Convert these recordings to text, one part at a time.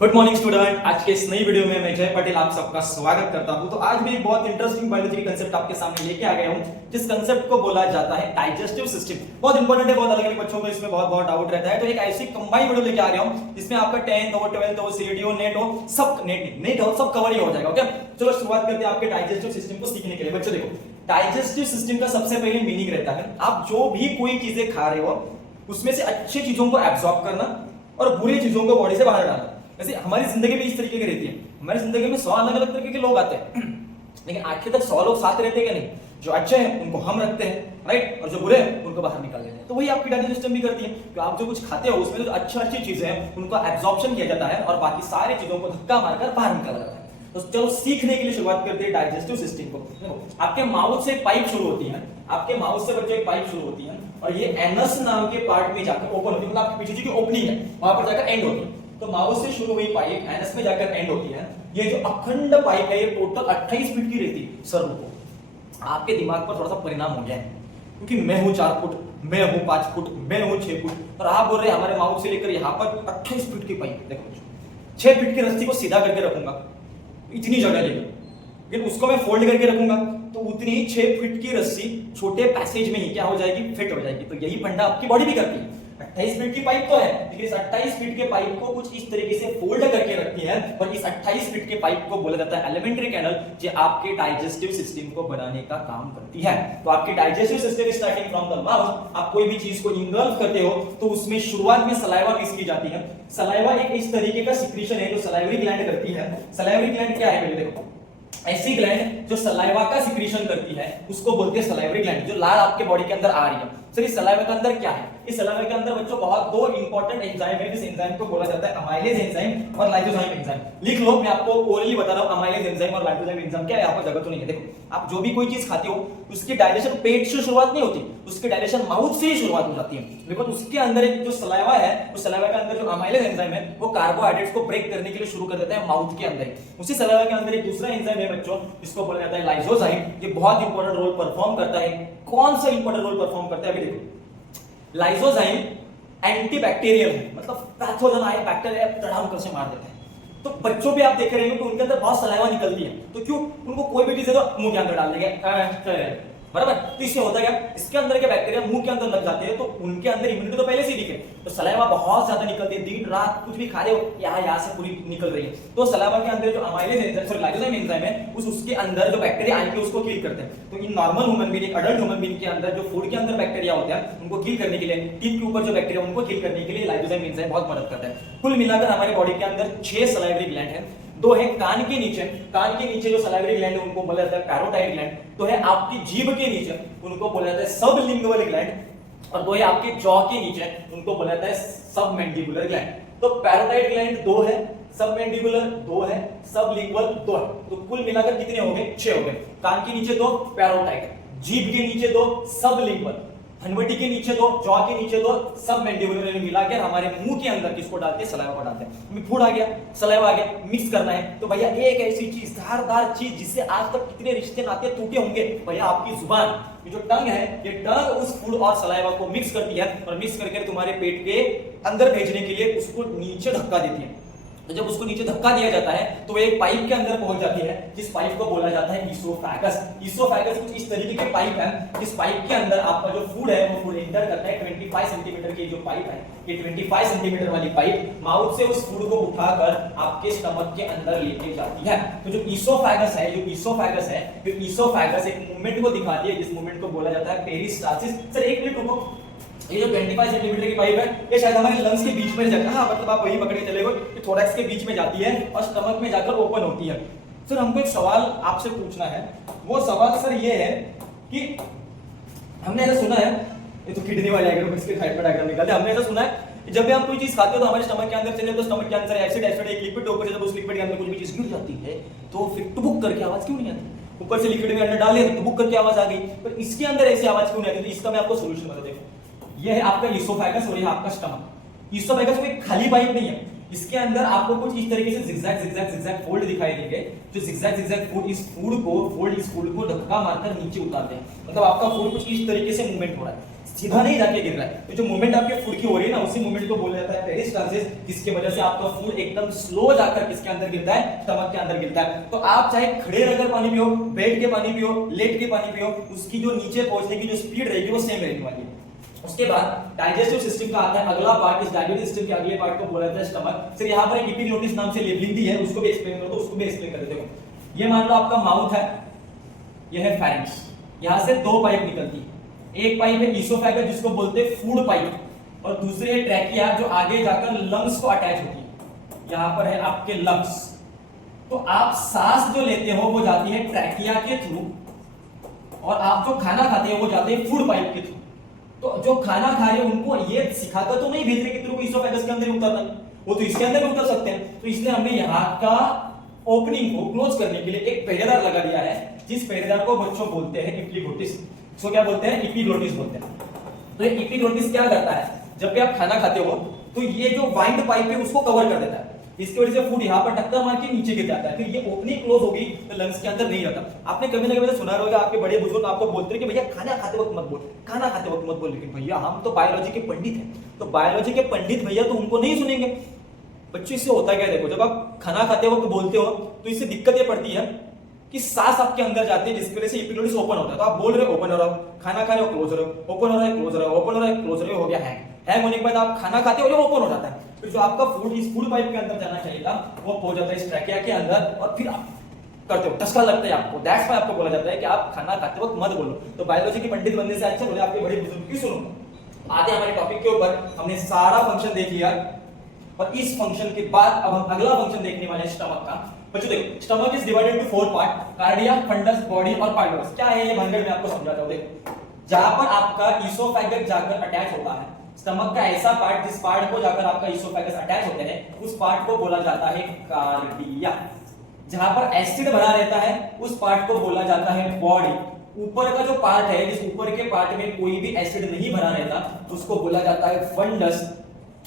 Good morning student. आज के इस नई वीडियो में मैं जय पटेल आप सबका स्वागत करता हूं। तो आज मैं एक बहुत इंटरेस्टिंग बायोलॉजी की कंसेप्ट आपके सामने लेके आ गया हूं, जिस कंसेप्ट को बोला जाता है डाइजेस्टिव सिस्टम। बहुत इंपॉर्टेंट है, बहुत अलग-अलग बच्चों को इसमें बहुत डाउट रहता है। तो एक ऐसी कंबाइन वीडियो लेके आ गया हूं जिसमें आपका 10th हो, 12th हो, सीईटी हो, नेट हो, सब नेट हो, सब कवर ही हो जाएगा। ओके, चलो शुरुआत करते हैं आपके डाइजेस्टिव सिस्टम को सीखने के लिए। बच्चों देखो, डाइजेस्टिव सिस्टम का सबसे पहले मीनिंग रहता है आप जो भी कोई चीजें खा रहे हो उसमें से अच्छी चीजों को एब्जॉर्ब करना और बुरी चीजों को बॉडी से बाहर डालना। वैसे हमारी जिंदगी भी इस तरीके की रहती है। हमारी जिंदगी में 100 अलग अलग तरीके के लोग आते हैं लेकिन आखिर तक 100 लोग साथ रहते हैं क्या? नहीं। जो अच्छे हैं उनको हम रखते हैं, राइट, और जो बुरे हैं उनको बाहर निकाल देते हैं। तो वही आपकी डाइजेस्टिव सिस्टम भी करती है कि आप जो कुछ खाते हो उसमें जो अच्छी चीजें हैं उनको एब्जॉर्प्शन किया जाता है और बाकी सारी चीजों को धक्का मारकर बाहर निकाला जाता है। तो चलो सीखने के लिए शुरुआत करते हैं डाइजेस्टिव सिस्टम को। देखो, आपके माउथ से एक पाइप शुरू होती है, आपके माउथ से बच्चों एक पाइप शुरू होती है और ये एनस नाम के पार्ट में जाकर ओपन होती है, मतलब आपके पीछे जो ओपनिंग है वहां पर जाकर एंड होती है। तो माउथ से शुरू हुई पाइप एनस में जाकर एंड होती है। ये जो अखंड पाइप है ये टोटल 28 फीट की रहती है। सर रुको, आपके दिमाग पर थोड़ा सा परिणाम हो गया है क्योंकि मैं हूं 4 फुट, मैं हूं 5 फुट, मैं हूं 6 फुट और आप बोल रहे हैं हमारे माउथ से लेकर यहाँ पर 28 फीट की पाइप। देखो, 6 फीट की रस्सी को सीधा करके रखूंगा, इतनी जगह लेगी, लेकिन उसको मैं फोल्ड करके रखूंगा तो उतनी ही 6 फीट की रस्सी छोटे पैसेज में ही क्या हो जाएगी, फिट हो जाएगी। तो यही फंडा आपकी बॉडी भी करती है। 28 फीट की पाइप तो है लेकिन इस 28 फीट के पाइप को कुछ इस तरीके से फोल्ड करके रखती है और इस 28 फीट के पाइप को बोला जाता है एलिमेंट्री कैनल, जो आपके डाइजेस्टिव सिस्टम को बनाने का काम करती है। तो आपकी digestive system starting from the mouth, आप कोई भी चीज को इंगल्फ करते हो तो उसमें शुरुआत में सलाइवा मिक्स की जाती है। सलाइवा एक इस तरीके का सिक्रीशन है जो सलाइवरी ग्लैंड करती है। सलाइवरी ग्लैंड क्या है? देखो, ऐसी ग्लैंड जो सलाइवा का सिक्रीशन करती है उसको बोलते हैं सलाइवरी ग्लैंड, जो लाल आपके बॉडी के अंदर आ रही है। सर इस सलाइवा के अंदर क्या है? इस सलाइवा के अंदर बच्चों बहुत दो इंपॉर्टेंट एंजाइम है, जिस एंजाइम को बोला जाता है अमाइलेज एंजाइम और लाइसोजाइम एंजाइम। लिख लो, मैं आपको ओरली बता रहा हूं अमाइलेज एंजाइम और लाइसोजाइम एंजाइम क्या है, आपको जगह तो नहीं है। देखो, आप जो भी कोई चीज खाते हो उसकी डाइजेशन पेट से शुरुआत नहीं होती, उसकी डाइजेशन माउथ से ही शुरुआत हो जाती है। लेकिन उसके अंदर एक जो सलाइवा है, उस सलाइवा के अंदर जो अमाइलेज एंजाइम है वो कार्बोहाइड्रेट्स को ब्रेक करने के लिए शुरू कर देता है माउथ के अंदर। उसी सलाइवा के अंदर एक दूसरा एंजाइम है बच्चों, जिसको बोला जाता है लाइसोजाइम। ये बहुत इंपॉर्टेंट रोल परफॉर्म करता है। कौन सा इंपॉर्टेंट रोल परफॉर्म करता है? अभी देखो, लाइसोजाइम एंटीबैक्टीरियल है, मतलब पैथोजन आए बैक्टीरिया तड़ाम कर से मार देता है। तो बच्चों पे आप देख रहे हो कि उनके अंदर बहुत सलाइवा निकलती है, तो क्यों? उनको कोई भी चीज है तो मुंह के अंदर डाल देंगे, बराबर। तो इससे होता क्या, इसके अंदर के बैक्टीरिया मुंह के अंदर लग जाते हैं तो उनके अंदर इम्यूनिटी तो पहले से ही दिखे, तो सलाइवा बहुत ज्यादा निकलती है। दिन रात कुछ भी खा रहे हो यहाँ से पूरी निकल रही है। तो सलाइवा के अंदर जो amylase enzyme, sorry lysozyme enzyme है, उसके अंदर जो बैक्टीरिया आएंगे उसको किल करते हैं। तो in normal human being, adult human being के अंदर जो फूड के अंदर बैक्टीरिया होते हैं उनको किल करने के लिए, टीथ के ऊपर जो बैक्टीरिया उनको किल करने के लिए लाइसोजाइम एंजाइम बहुत मदद करता है। कुल मिलाकर हमारे बॉडी के अंदर 6 सलाइवरी ग्लैंड है। 2 है कान के नीचे जो सलाइवरी ग्लैंड है उनको बोला जाता है पैरोटाइड ग्लैंड। 2 है आपकी जीभ के नीचे, उनको बोला जाता है सबलिंगुअल ग्लैंड। और 2 है आपके जॉ के नीचे, उनको बोला जाता है सबमैंडिबुलर ग्लैंड। तो पैरोटाइड ग्लैंड 2 है, सबमैंडिबुलर 2 है, सबलिंगुअल 2 है। तो कुल मिलाकर कितने हो गए? 6 हो गए। कान के नीचे 2 पैरोटाइड, जीभ के नीचे 2 सबलिंगुअल, हनवटी के नीचे 2, जॉ के नीचे 2, सब मैंडिबुलर मिलाकर हमारे मुंह के अंदर किसको डालते हैं? सलाइवा को डालते हैं। फूड आ गया, सलाइवा आ गया, मिक्स करना है। तो भैया एक ऐसी चीज, धारदार चीज जिससे आज तक कितने रिश्ते नाते टूटे होंगे, भैया आपकी जुबान, ये जो टंग है, ये टंग उस फूड और सलाइवा को मिक्स करती है और मिक्स करके तुम्हारे पेट के अंदर भेजने के लिए उसको नीचे धक्का देती है। तो जब उसको नीचे धक्का दिया जाता है तो एक पाइप के अंदर पहुंच जाती है, जिस पाइप को बोला जाता है ईसोफेगस। ईसोफेगस कुछ इस तरीके की पाइप है, जिस पाइप के अंदर आपका जो फूड है वो फूड एंटर करता है। 25 सेंटीमीटर की जो पाइप है, ये 25 सेंटीमीटर वाली पाइप माउथ से उस फूड को उठाकर आपके स्टमक के अंदर लेके जाती है। तो जो ईसोफेगस है, जो ईसोफेगस एक मूवमेंट को दिखाती है, जिस मूवमेंट को बोला जाता है पेरिस्टालसिस। सर एक मिनट रुको, ये जो 25 सेंटीमीटर की पाइप है ये शायद हमारे लंग्स के बीच में जाती है। हाँ, मतलब आप वही पकड़ के चले गए कि थोरैक्स के बीच में जाती है और स्टमक में जाकर ओपन होती है। सर हमको एक सवाल आपसे पूछना है, वो सवाल सर ये है कि हमने ऐसा सुना है, ये तो किडनी वाला डायग्राम, इसके साइड में डायग्राम निकालते हैं। हमने ऐसा सुना है कि जब भी हम कोई चीज खाते हो तो हमारे स्टमक के अंदर चले तो स्टमक के अंदर एसिड एक लिक्विड ऊपर से, जब उस लिक्विड के अंदर कुछ भी चीज गिर जाती है तो फिर टुबुक करके आवाज क्यों नहीं आती? ऊपर से लिक्विड में अंदर डाल दिया तो टुबुक करके आवाज आ गई, पर इसके अंदर ऐसी आवाज क्यों नहीं आती? तो इसका मैं आपको सॉल्यूशन बता देता हूं। ये है आपका ईसोफेगस और ये आपका स्टमक। ईसोफेगस कोई खाली पाइप नहीं है, इसके अंदर आपको कुछ इस तरीके से जिगजैग फोल्ड दिखाई देंगे, जो जिगजैग फोल्ड इस फूड को धक्का मारकर नीचे उतारते हैं। मतलब आपका फूड कुछ इस तरीके से मूवमेंट हो रहा है। सीधा नहीं जाके गिर रहा है। तो जो मूवमेंट आपके फूड की हो रही है ना, उसी मूवमेंट को बोला जाता है पेरिस्टालसिस, जिसकी वजह से आपका फूड एकदम स्लो जाकर किसके अंदर गिरता है, स्टमक के अंदर गिरता है। तो आप चाहे खड़े रहकर पानी पियो, बैठ के पानी पियो, लेट के पानी पियो, उसकी जो नीचे पहुंचने की जो स्पीड रहेगी वो सेम रहने वाली है। उसके बाद डाइजेस्टिव सिस्टम का आता है अगला पार्ट। इस डाइजेस्टिव सिस्टम के अगले पार्ट को बोला जाता है स्टमक। फिर यहाँ पर एक एपिग्लोटिस नाम से लेबलिंग दी है, उसको भी एक्सप्लेन करो, तो उसको भी एक्सप्लेन कर देते हो। ये मान लो आपका माउथ है, यह है फेरिंक्स, यहां से दो पाइप निकलती है। एक पाइप है ईसोफेगस जिसको बोलते हैं फूड पाइप, और दूसरी है ट्रैकिया जो आगे जाकर लंग्स को अटैच होती है। यहां पर है आपके लंग्स। तो आप सांस जो लेते हो वो जाती है ट्रैकिया के थ्रू, और आप जो खाना खाते हो वो जाते हैं फूड पाइप के थ्रू। तो जो खाना खा रहे हैं उनको ये सिखाकर तो नहीं भेज रहे कि तेरे को ईसोफेगस के अंदर ही उतरना है, वो तो इसके अंदर भी उतर सकते हैं। तो इसलिए हमने यहाँ का ओपनिंग को क्लोज करने के लिए एक पहरेदार लगा दिया है, जिस पहरेदार को बच्चों बोलते हैं एपिग्लोटिस। इसको क्या बोलते हैं, एपिग्लोटिस बोलते हैं। तो ये एपिग्लोटिस क्या करता है, जब भी आप खाना खाते हो तो ये जो वाइंड पाइप है उसको कवर कर देता है, इसकी वजह से फूड यहाँ पर टक्कर मार के नीचे गिर जाता है। फिर ये ओपनिंग क्लोज होगी तो लंग्स के अंदर नहीं रहता। आपने कभी ना कभी सुना होगा, आपके बड़े बुजुर्ग आपको बोलते हैं कि भैया खाना खाते वक्त मत बोल, खाना खाते वक्त मत बोल। लेकिन भैया हम तो बायोलॉजी के पंडित हैं, तो बायोलॉजी के पंडित भैया तो उनको नहीं सुनेंगे। बच्चों इससे होता क्या है, देखो जब आप खाना खाते वक्त बोलते हो तो इससे दिक्कत ये पड़ती है कि सांस आपके अंदर जाती है, जिसकी वजह से एपिग्लोटिस ओपन होता है। तो आप बोल रहे हो ओपन हो रहा हो, खाना खा रहे हो क्लोज हो रहे हो, ओपन हो रहा है क्लोज हो रहा है, ओपन हो रहा है क्लोज हो गया हैंग होने के बाद आप खाना खाते हो जो ओपन हो जाता है। फिर जो आपका फूड इस फूड पाइप के अंदर जाना चाहिए था वो पहुंच जाता है इस ट्रैकिया के अंदर, और फिर आप करते हो, टसका लगता है आपको। दैट्स व्हाई आपको बोला जाता है कि आप खाना खाते वक्त मत बोलो। तो बायोलॉजी के पंडित बनने से अच्छा बोले आपके बड़े बुजुर्ग की सुनो। आते हमारे टॉपिक के ऊपर, हमने सारा फंक्शन देख लिया, और इस फंक्शन के बाद अब हम अगला फंक्शन देखने वाले हैं स्टमक का। बच्चों देखो, stomach is divided to 4 part, cardia, fundus, body और पाइलोरस। क्या है ये भंगड़ मैं आपको समझाता हूं। देखो, जहां पर आपका ईसोफेगस जाकर अटैच होता है, स्टमक का ऐसा पार्ट जिस पार्ट को जाकर आपका ईसोफेगस अटैच होते हैं, उस पार्ट को बोला जाता है कार्डिया। जहां पर एसिड भरा रहता है उस पार्ट को बोला जाता है बॉडी। ऊपर का जो पार्ट है, जिस ऊपर के पार्ट में कोई भी एसिड नहीं भरा रहता, उसको बोला जाता है फंडस।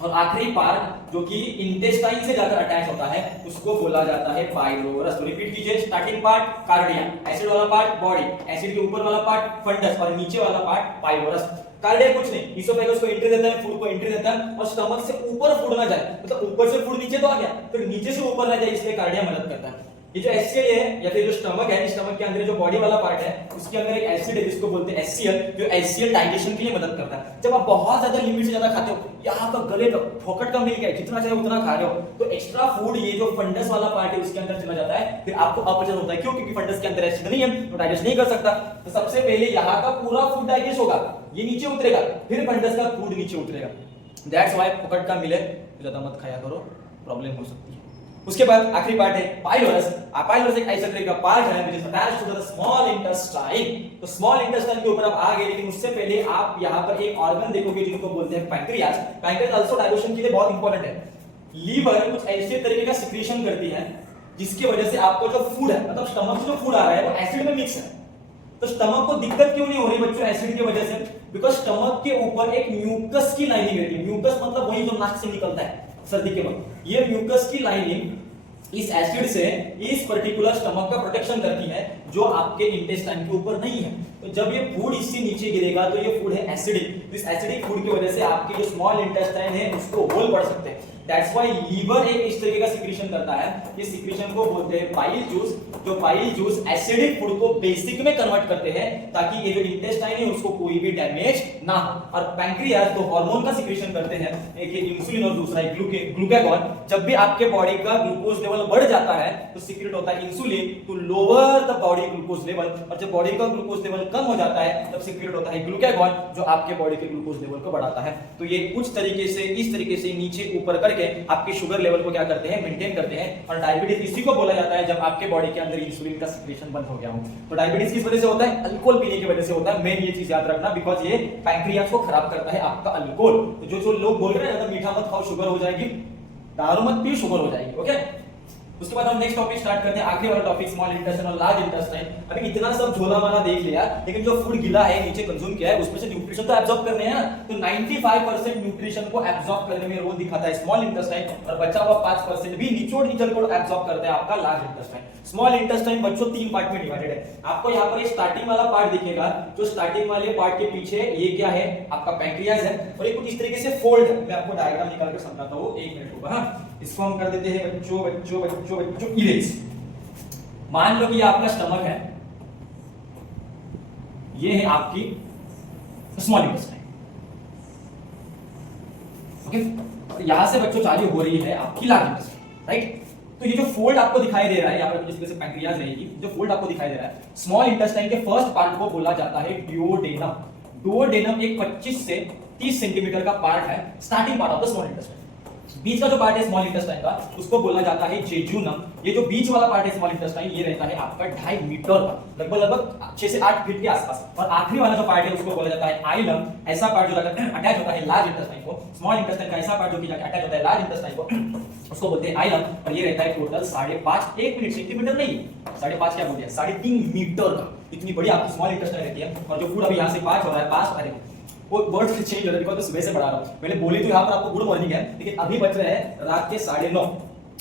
और आखिरी पार्ट जो कि इंटेस्टाइन से जाकर अटैच होता है उसको बोला जाता है पाइलोरस। तो रिपीट कीजिए, स्टार्टिंग पार्ट कार्डिया, एसिड वाला पार्ट बॉडी, एसिड के ऊपर वाला पार्ट फंडस, और नीचे वाला पार्ट पाइलोरस। कार्डिया कुछ नहीं, ईसोफेगस को एंट्री देता है, फूड को एंट्री देता है, और स्टमक से ऊपर फूड ना जाए, मतलब ऊपर से फूड नीचे तो आ गया, फिर नीचे से ऊपर ना जाए, इसलिए कार्डिया मदद करता है। ये जो एचसीएल है या फिर जो स्टमक है, स्टमक के अंदर जो बॉडी वाला पार्ट है उसके अंदर एक एसिड है जिसको बोलते हैं एचसीएल, जो एचसीएल डाइजेशन के लिए मदद करता है। जब आप बहुत ज्यादा लिमिट से ज्यादा खाते हो, यहाँ का गले तक फोकट का मिल गया, जितना चाहे उतना खा रहे हो, तो एक्स्ट्रा फूड ये जो फंडस वाला पार्ट है उसके अंदर चला जाता है, फिर आपको अपचन होता है। क्यों? क्योंकि फंडस के अंदर एसिड नहीं है तो डाइजेस्ट नहीं कर सकता। तो सबसे पहले यहाँ का पूरा फूड डाइजेस्ट होगा, ये नीचे उतरेगा, फिर फंडस का फूड नीचे उतरेगा। दैट्स व्हाई फोकट का मिले ज्यादा मत खाया करो, प्रॉब्लम हो सकती है। उसके बाद आखिरी पार्ट है पाइलोरस। पाइलोरस एक ऐसा तरह का पार्ट है which is attached to the small intestine। तो स्मॉल इंटेस्टाइन के ऊपर आप आ गए, लेकिन उससे पहले आप यहाँ पर एक ऑर्गन देखोगे जिनको बोलते हैं पैंक्रियाज। पैंक्रियाज आल्सो डाइजेशन के लिए बहुत इंपॉर्टेंट है। लीवर कुछ ऐसे तरीके का सिक्रीशन करती है जिसकी वजह से आपको जो फूड है, मतलब स्टमक से जो फूड आ रहा है वो एसिड में मिक्स है। तो स्टमक को दिक्कत क्यों नहीं हो रही बच्चों एसिड की वजह से? बिकॉज स्टमक के ऊपर एक म्यूकस की लाइनिंग रहती है। म्यूकस मतलब वही जो नाक से निकलता है सर्दी के वक्त। ये म्यूकस की लाइनिंग इस एसिड से इस पर्टिकुलर स्टमक का प्रोटेक्शन करती है, जो आपके इंटेस्टाइन के ऊपर नहीं है। तो जब ये फूड इससे नीचे गिरेगा तो ये फूड है एसिडिक। इस एसिडिक फूड की वजह से आपके जो स्मॉल इंटेस्टाइन है उसको होल पड़ सकते हैं। दैट्स व्हाई लीवर एक इस तरीके का सिक्रीशन करता है, ये सिक्रीशन को बोलते हैं बाइल जूस। जो बाइल जूस एसिडिक फूड को बेसिक में कन्वर्ट करते हैं ताकि ये जो इंटेस्टाइन है उसको कोई भी डैमेज ना हो। और पैंक्रियाज तो हार्मोन का सिक्रीशन करते हैं, एक ये इंसुलिन और दूसरा ग्लूकागॉन। जब भी आपके बॉडी का ग्लूकोज लेवल बढ़ जाता है तो सीक्रेट होता है insulin to lower the body glucose level, और जब बॉडी का ग्लूकोज लेवल कम हो जाता है तब सीक्रेट होता है ग्लूकागॉन, जो आपके बॉडी के ग्लूकोज लेवल को बढ़ाता है। तो ये कुछ तरीके से इस तरीके से नीचे ऊपर करके आपके शुगर लेवल को क्या करते हैं, मेंटेन करते हैं। और डायबिटीज इसी को बोला जाता है जब आपके बॉडी के अंदर इंसुलिन का सिक्रेशन बंद हो गया हो। तो डायबिटीज किस वजह से होता है? अल्कोहल पीने की वजह से होता है। मेन ये चीज याद रखना, बिकॉज ये पैंक्रियाज को खराब करता है आपका अल्कोहल। तो जो लोग बोल रहे हैं ना मीठा मत खाओ शुगर हो जाएगी, दारू मत पियो शुगर हो जाएगी। ओके, उसके बाद हम नेक्स्ट टॉपिक स्टार्ट करते हैं, आखिरी वाला टॉपिक स्मॉल इंटेस्टाइन और लार्ज इंटेस्टाइन। अभी इतना सब झोला माला देख लिया, लेकिन जो फूड गिला है नीचे कंज्यूम किया है उसमें से न्यूट्रिशन तो एब्जॉर्ब करने हैं ना, तो 95% न्यूट्रिशन को एब्जॉर्ब करने में रोल दिखाता है स्मॉल इंटेस्टाइन, और बचा हुआ 5% भी निचोड़ निचल को एब्जॉर्ब करता है आपका लार्ज इंटेस्टाइन। स्मॉल इंटेस्टाइन बच्चों 3 पार्ट में डिवाइडेड है। आपको यहाँ पर स्टार्टिंग वाला पार्ट दिखेगा, जो स्टार्टिंग वाले पार्ट के पीछे ये क्या है, आपका पैंक्रियाज है, और ये कुछ इस तरीके से फोल्ड है। मैं आपको डायग्राम निकाल कर समझाता हूँ, 1 मिनट होगा। हाँ, इसको हम कर देते हैं बच्चों बच्चों बच्चों बच्चों इरेज। मान लो कि ये आपका स्टमक है, ये है आपकी स्मॉल इंटेस्टाइन, ओके। यहां से बच्चों चालू हो रही है आपकी लार्ज इंटेस्टाइन, राइट। तो ये जो फोल्ड आपको दिखाई दे रहा है, यहाँ पर जिस तरह से पैंक्रियाज रहेगी, जो फोल्ड आपको दिखाई दे रहा है, स्मॉल इंटेस्टाइन के फर्स्ट पार्ट को बोला जाता है डुओडेनम। डुओडेनम एक 25 से 30 सेंटीमीटर का पार्ट है, starting part of the small intestine. बीच का जो पार्ट है स्मॉल इंटेस्टाइन का, उसको बोला जाता है जेजुनम। ये जो बीच वाला पार्ट है स्मॉल इंटेस्टाइन, ये रहता है आपका 2.5 मीटर का, लगभग 6 से 8 फीट के आसपास। और आखिरी वाला जो पार्ट है उसको बोला जाता है आइलम। ऐसा पार्ट जो अटैच होता है लार्ज इंटेस्टाइन को, स्मॉल इंटेस्टाइन का ऐसा पार्ट जो कि अटैच होता है लार्ज इंटेस्टाइन को, उसको बोलते हैं आइलम। और ये रहता है टोटल 5.5 1 मिनट सेंटीमीटर नहीं, 5.5 क्या बोलते हैं, 3.5 मीटर का। इतनी बड़ी आपकी स्मॉल इंटेस्टाइन रहती है। और जो फूड अभी यहाँ से पास हो रहा है, पास अरे वो वर्ड चेंज हो रहा है, बिकॉज़ मैं सुबह से पढ़ा रहा हूं। मैंने बोली तो यहाँ पर आपको गुड मॉर्निंग है, लेकिन अभी बज रहे हैं रात के 9:30।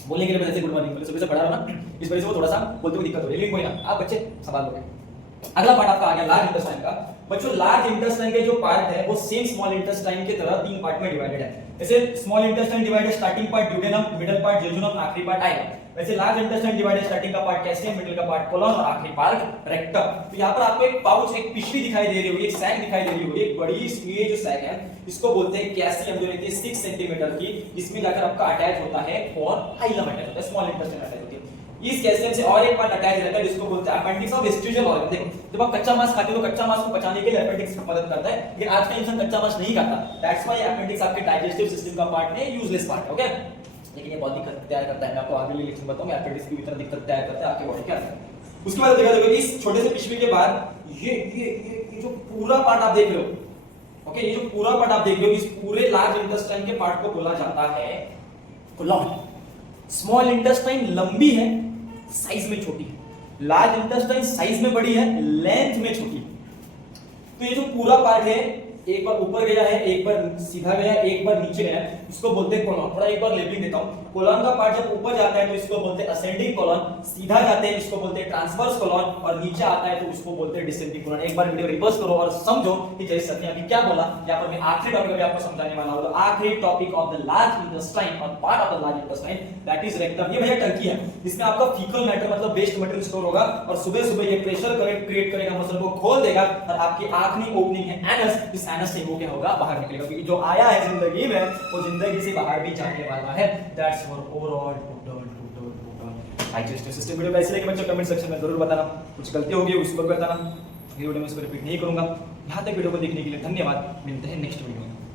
बोलने के लिए मैं जैसे गुड मॉर्निंग, सुबह से पढ़ा रहा हूं ना, इस वजह से वो थोड़ा सा बोलते हुए दिक्कत हो रही है, लेकिन कोई ना, आप बच्चे संभाल लोगे। अगला पार्ट आपका आ गया लार्ज इंटेस्टाइन का। बच्चों लार्ज इंटेस्टाइन के जो पार्ट है वो सेम स्मॉल इंटेस्टाइन की तरह 3 पार्ट में डिवाइडेड है। जैसे small intestine divided starting part duodenum, middle part jejunum, आखिरी पार्ट आइलम। वैसे लार्ज इंटेस्टाइन डिवाइडेड स्टार्टिंग का पार्ट कैस्टियम, मिडिल का पार्ट कोलन और आखिरी पार्ट रेक्टम। तो यहाँ पर आपको एक पाउच, एक पिशवी दिखाई दे रही होगी, एक सैक दिखाई दे रही होगी, एक बड़ी ये जो सैक है इसको बोलते हैं कैसियम, जो रहती है 6 सेंटीमीटर की, जिसमें जाकर आपका अटैच होता है और आइलम अटैच होता है, स्मॉल इंटेस्टाइन अटैच होती है। इस कैल्शियम से और एक पार्ट अटैच रहता है जिसको बोलते हैं अपेंडिक्स ऑफ वेस्टिजियल ऑर्गन। देखो जब आप कच्चा मांस खाते हो तो कच्चा मांस को पचाने के लिए अपेंडिक्स मदद करता है, लेकिन आज का इंसान कच्चा मांस नहीं खाता, दैट्स व्हाई अपेंडिक्स आपके डाइजेस्टिव सिस्टम का पार्ट है, यूजलेस पार्ट है, ओके। लेकिन ये बहुत दिक्कत तैयार करता है, मैं आपको आगे लेक्चर में बताऊंगा अपेंडिक्स की तरह दिक्कत तैयार करता है आपके बॉडी के अंदर। उसके बाद देखा जाएगा इस छोटे से पिशवी के बाद ये जो पूरा पार्ट आप देख रहे हो, ओके, ये जो पूरा पार्ट आप देख रहे हो, इस पूरे लार्ज इंटेस्टाइन के पार्ट को बोला जाता है कोलन। स्मॉल इंटेस्टाइन लंबी है, साइज में छोटी है, लार्ज इंटेस्टाइन साइज में बड़ी है, लेंथ में छोटी। तो ये जो पूरा पार्ट है, एक बार ऊपर गया है, एक बार सीधा गया है, एक बार नीचे गया है, इसको बोलते हैं कोलन। थोड़ा एक बार लेबलिंग देता हूं। कोलन का पार्ट जब ऊपर जाता है तो इसको बोलते हैं असेंडिंग कोलन, सीधा जाते हैं इसको बोलते हैं ट्रांसवर्स कोलन, और नीचे आता है तो उसको बोलते हैं डिसेंडिंग कोलन। एक बार वीडियो रिवर्स करो और समझो कि जैसे सर ने अभी क्या बोला। यहाँ पर मैं आखिरी टॉपिक अभी आपको समझाने वाला हूं। आखिरी topic of the large intestine और part of the large intestine, that is rectum. ये भैया टंकी है, इसमें आपका फीकल मैटर मतलब वेस्ट मटेरियल स्टोर होगा, और सुबह-सुबह ये प्रेशर क्रिएट करेगा, मसल को खोल देगा, और आपकी आखिरी ओपनिंग है एनस। इस एनस से वो क्या होगा, बाहर निकलेगा, क्योंकि जो आया है जिंदगी में वो जिंदगी से बाहर भी जाने वाला है। That's for overall total digestive system. Video कैसे लगे बच्चों कमेंट सेक्शन में जरूर बताना, कुछ गलती होगी उसको भी बताना, वीडियो में इसको रिपीट नहीं करूंगा। यहां तक वीडियो को देखने के लिए धन्यवाद, मिलते हैं नेक्स्ट वीडियो में।